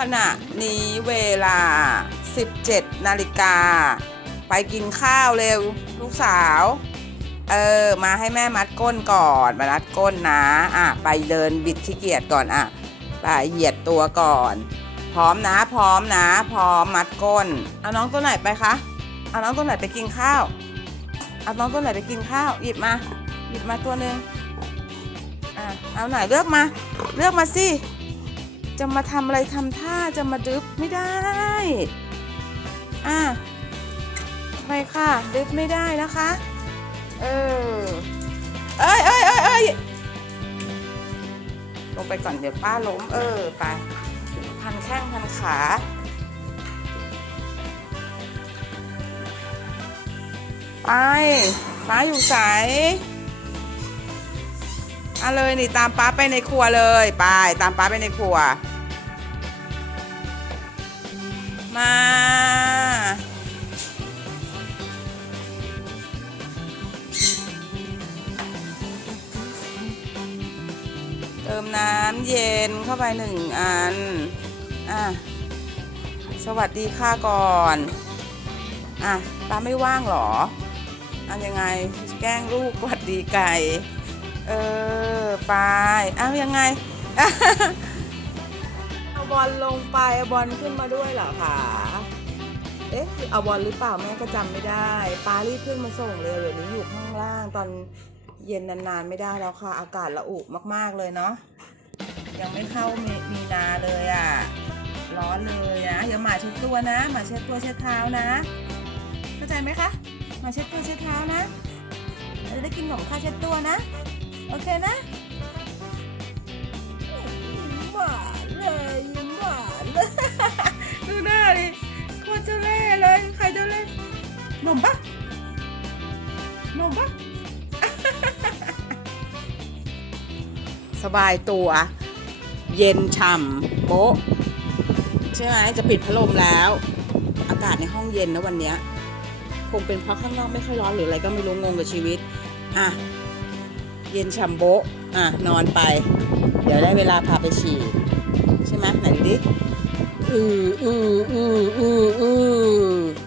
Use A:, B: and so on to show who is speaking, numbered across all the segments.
A: ขณะนี้เวลา 17 นาฬิกา ไปกินข้าวเร็ว ลูกสาว เออ มาให้แม่มัดก้นก่อน มามัดก้นนะ อะ ไปเดินบิดขี้เกียจก่อน อะ ไปเหยียดตัวก่อน พร้อมนะ พร้อมนะ พร้อมมัดก้น เอาน้องตัวไหนไปคะ เอาน้องตัวไหนไปกินข้าว เอาน้องตัวไหนไปกินข้าว หยิบมา หยิบมาตัวหนึ่งอะ เอาไหนเลือกมา เลือกมาสิ จะมาทำอะไรทำท่าจะมาดึบไม่ได้ อะ ไปค่ะ ดึบไม่ได้นะคะ เออ เอ้ยเอ้ยเอ้ยเอ้ยลงไปก่อนเดี๋ยวป้าล้ม เออ ไป พันแข้งพันขาไปป้าอยู่ใสเอาเลยนี่ตามป้าไปในครัวเลย ไป ตามป้าไปในครัว มา เติมน้ำเย็นเข้าไปหนึ่งอัน อะ สวัสดีค่ะก่อน อะป้าไม่ว่างหรอ อันยังไง แกล้งลูกสวัสดีไก่ เออ ไปอ้าวยังไง เอาบอลลงไปเอาบอลขึ้นมาด้วยเหรอคะเอ๊ะเอาบอลหรือเปล่าแม่ก็จำไม่ได้ปารีบขึ้นมาส่งเลยเดี๋ยวนี้อยู่ข้างล่างตอนเย็นนานๆไม่ได้แล้วค่ะ อากาศละอุมากๆเลยเนาะยังไม่เข้ามีมีนาเลยอะร้อนเลยนะอย่าหมาเช็ดตัวนะหมาเช็ดตัวเช็ดเท้านะ เข้าใจไหมคะหมาเช็ดตัวเช็ดเท้านะเราจะได้กินขนมข้าวเช็ดตัวนะ โอเคนะ สบายตัว เย็นฉ่ำโป๊ะใช่ไหมจะปิดพัดลมแล้ว อากาศในห้องเย็นนะวันเนี้ยคงเป็นเพราะข้างนอกไม่ค่อยร้อนหรืออะไรก็ไม่รู้งงกับชีวิต อะ เย็นฉ่ำโบ๊ะอะ นอนไป เดี๋ยวได้เวลาพาไปฉี่ใช่ไหมไหนดูดิอืออืออืออืออือ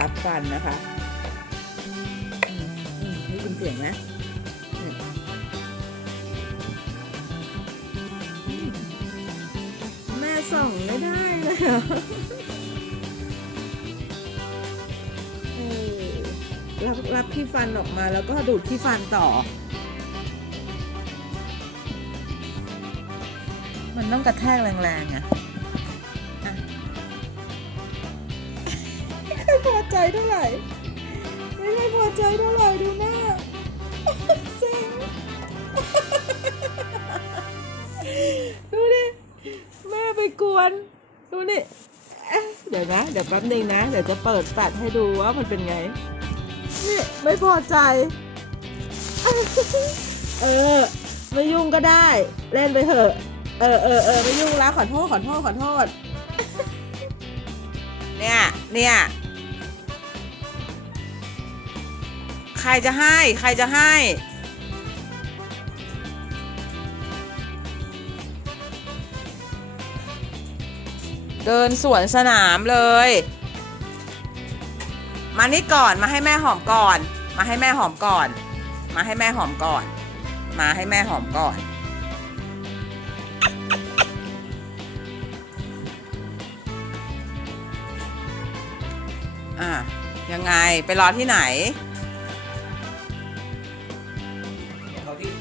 A: รับฟันนะคะได้ยินเสียงไหมแม่ส่องไม่ได้เลยเหรอรับรับขี้ฟันออกมาแล้วก็ดูดขี้ฟันต่อ มันต้องกระแทกแรงๆอะ่ะ พอใจเท่าไหร่ ไม่ค่อยพอใจเท่าไหร่ดูหน้าเซ็งดูดิแม่ไปกวน ดูนี่เอ๊ะเดี๋ยวนะ เดี๋ยวแป๊บนึงนะ เดี๋ยวจะเปิดแฟลชให้ดูว่ามันเป็นไง นี่ไม่พอใจ เออ ไม่ยุ่งก็ได้ เล่นไปเถอะ เออเออเออไม่ยุ่งแล้วขอโทษขอโทษขอโทษ เนี่ย เนี่ย ใครจะให้ ใครจะให้ เดินสวนสนามเลย มานี่ก่อนมาให้แม่หอมก่อน มาให้แม่หอมก่อน มาให้แม่หอมก่อน มาให้แม่หอมก่อนอะยังไงไปรอที่ไหน
B: เขาที่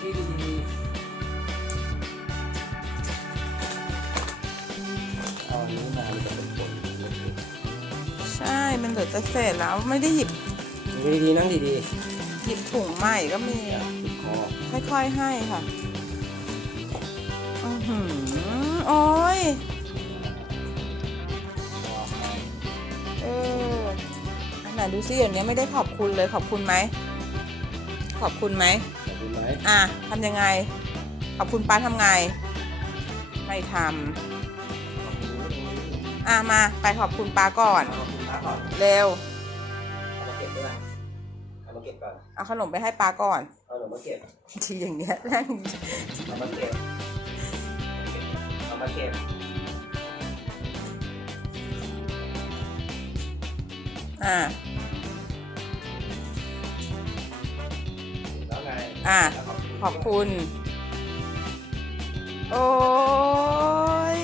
B: ที่ดีๆเอานิ้วมามันจะเป็นผล
A: ใช่ มันเหลือแต่เศษแล้วไม่ได้หยิบ
B: ดีดีๆนั่งดี
A: หยิบถุงใหม่ก็มี
B: ๆติดคอ
A: ค่อยๆให้ค่ะ อือหือโอ้ย อันไหนดูซิเดี๋ยวนี้ไม่ได้ขอบคุณเลยขอบคุณไหม ขอบคุณไหม
B: ขอบคุณไหม
A: อะทำยังไง ขอบคุณป้าทำไง ไม่ทำอะมาไปขอบคุณป้าก่อน
B: ขอบคุณป้าก่อน
A: เร็ว
B: เอามาเก็บด้วยเอามาเก็บก่อน
A: เอาขนมไปให้ป้าก่อน
B: เอาขนมมาเก็บ
A: ทีอย่างเงี้ยนั่ง
B: เอามาเก็บเอามาเก็บ
A: อ่า
B: แล้วไง
A: อะ
B: แล้ว
A: ขอบคุณ โอ้ย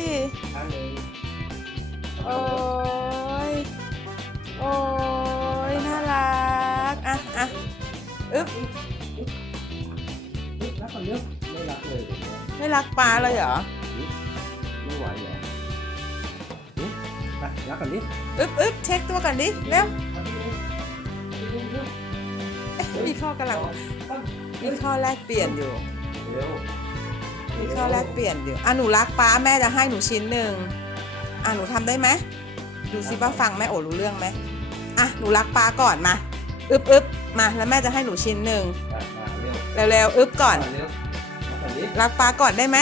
B: ข้างหนึ่ง
A: โอ้ย โอ้ย น่ารัก อะอะอึ๊บ
B: อุ๊ยรักก่อนเร็วไม่รักเลยเดี๋ยวนี้
A: ไม่รักป้าเลยเหรอ
B: ไม่ไหวเหรออุ๊ยรักรักก่อนดิ
A: อึ๊บอึ๊บเช็คตัวกันดิเร็ว
B: มาที่นี่มาที่นี่เร็ว
A: เอ๊ะมีข้อกำลังมีข้อแลกเปลี่ยนอยู่
B: เร็ว
A: มีข้อแลกเปลี่ยนอยู่อะหนูรักป้าแม่จะให้หนูชิ้นหนึ่งอะหนูทำได้ไหมดูซิว่าฟังแม่โอรู้เรื่องไหมอะหนูรักป้าก่อนมาอึ๊บอึ๊บมาแล้วแม่จะให้หนูชิ้นหนึ่ง
B: มามาเร็ว
A: เร็วๆอึ๊บก่อน
B: เร็วรักก่อนดิ
A: รักป้าก่อนได้ไหม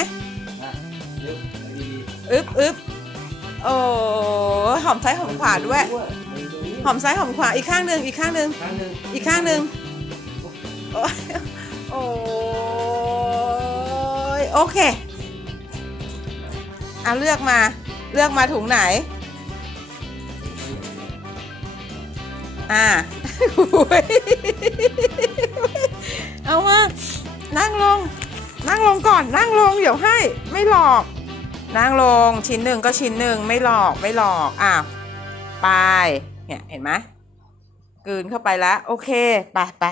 B: มาเร็วดี
A: อึ๊บอึ๊บโอ้ หอมซ้ายหอมขวาด้วย หอมซ้ายหอมขวาอีกข้างหนึ่งอีกข้างหนึ่งอีกข้างหนึ่งโอ้ยโอยโอเคเอาเลือกมาเลือกมาถุงไหน อ่าเอามานั่งลง นั่งลงก่อนนั่งลงเดี๋ยวให้ไม่หลอก นั่งลงชิ้นหนึ่งก็ชิ้นหนึ่งไม่หลอกไม่หลอกอ้าวไปเนี่ยเห็นไหมกืนเข้าไปแล้ว โอเค ไปไป